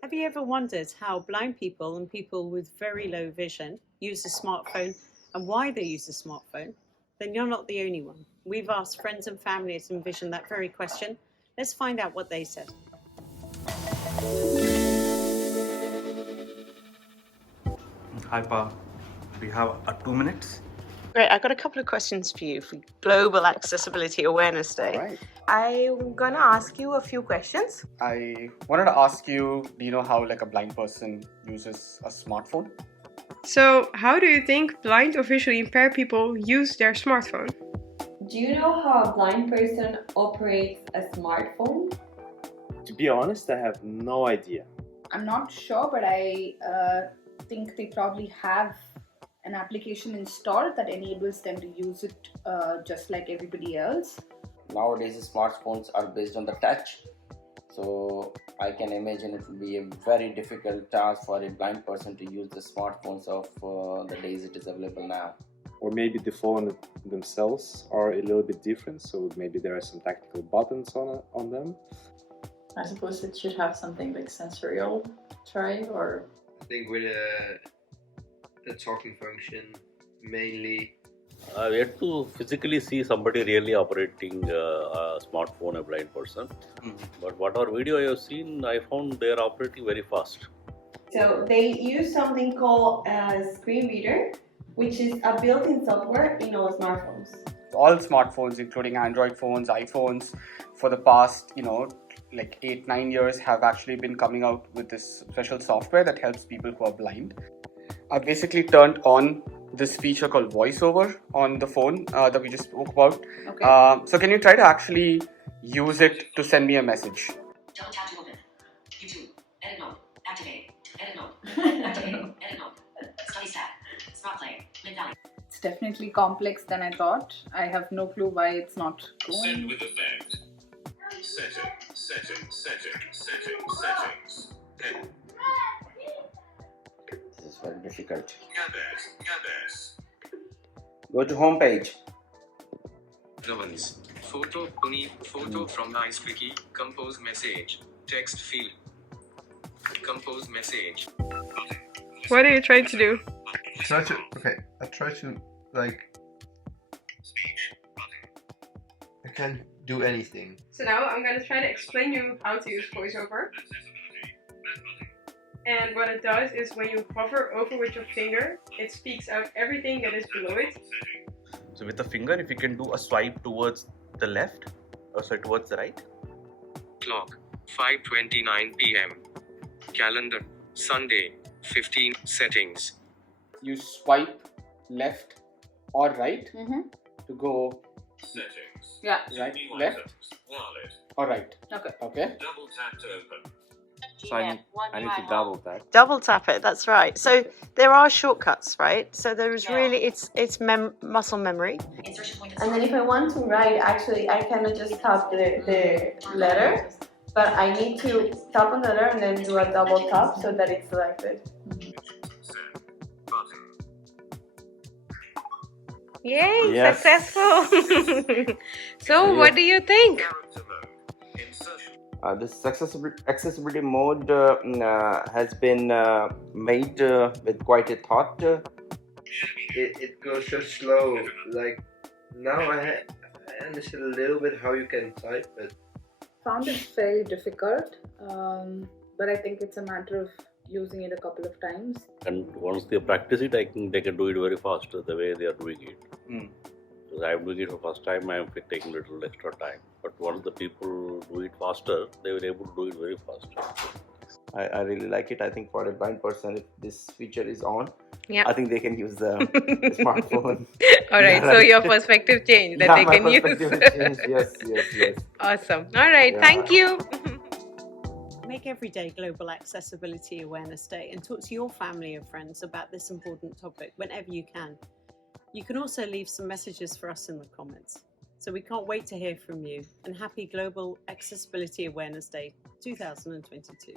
Have you ever wondered how blind people and people with very low vision use a smartphone and why they use a smartphone? Then you're not the only one. We've asked friends and family at Envision that very question. Let's find out what they said. Hi, Pa. We have 2 minutes. Great, I've got a couple of questions for you for Global Accessibility Awareness Day. All right. I'm gonna ask you a few questions. I wanted to ask you, do you know how like a blind person uses a smartphone? So, how do you think blind or visually impaired people use their smartphone? Do you know how a blind person operates a smartphone? To be honest, I have no idea. I'm not sure, but I think they probably have an application installed that enables them to use it just like everybody else. Nowadays, smartphones are based on the touch, so I can imagine it will be a very difficult task for a blind person to use the smartphones of the days it is available now. Or maybe the phone themselves are a little bit different, so maybe there are some tactical buttons on them. I suppose it should have something like sensorial, right? Or I think with the talking function mainly. I've yet to physically see somebody really operating a smartphone, a blind person. But whatever video I have seen, I found they are operating very fast. So they use something called a screen reader, which is a built-in software in all smartphones. All smartphones, including Android phones, iPhones, for the past, like 8-9 years have actually been coming out with this special software that helps people who are blind. I basically turned on this feature called voiceover on the phone that we just spoke about. Okay. So can you try to actually use it to send me a message? Double tap to open. YouTube. Edit mode. Activate. Edit mode. Activate. Edit mode. Studies tab. Smart play. Mid valley. It's definitely complex than I thought. I have no clue why it's not going. Send with effect. Settings. This is very difficult. Gathers. Go to home page. Relevance. Photo from ice quickie. Compose message. Text field. Compose message. What are you trying to do? I try to Speech. I can't do anything. So now I'm going to try to explain you how to use voiceover. And what it does is when you hover over with your finger, it speaks out everything that is below it. So with the finger, if you can do a swipe towards the left, or sorry, towards the right. Clock. 5:29 p.m. Calendar. Sunday. 15 settings. You swipe left or right to go Settings. Yeah. right, left Wallet. or right. Okay. Double tap to open. So I need to double tap. Double tap it, that's right. So there are shortcuts, right? So there is really, it's muscle memory. Insertion point. And then if I want to write, actually, I cannot just tap the letter, but I need to tap on the letter and then do a double tap so that it's selected. Yay, Yes. successful! So, what do you think? This accessibility mode has been made with quite a thought. It goes so slow. Like now I understand a little bit how you can type, but Found it very difficult, but I think it's a matter of using it a couple of times. And once they practice it, I think they can do it very fast the way they are doing it. Because I'm doing it for first time, I'm taking a little extra time. But once the people do it faster, they will able to do it very fast. I really like it. I think for a blind person, if this feature is on, Yeah. I think they can use the smartphone. Alright, so your perspective changed that Yeah, they my can perspective use. has changed. Yes. Awesome. Alright, Yeah. thank you. Make every day Global Accessibility Awareness Day and talk to your family and friends about this important topic whenever you can. You can also leave some messages for us in the comments. So we can't wait to hear from you, and happy Global Accessibility Awareness Day 2022.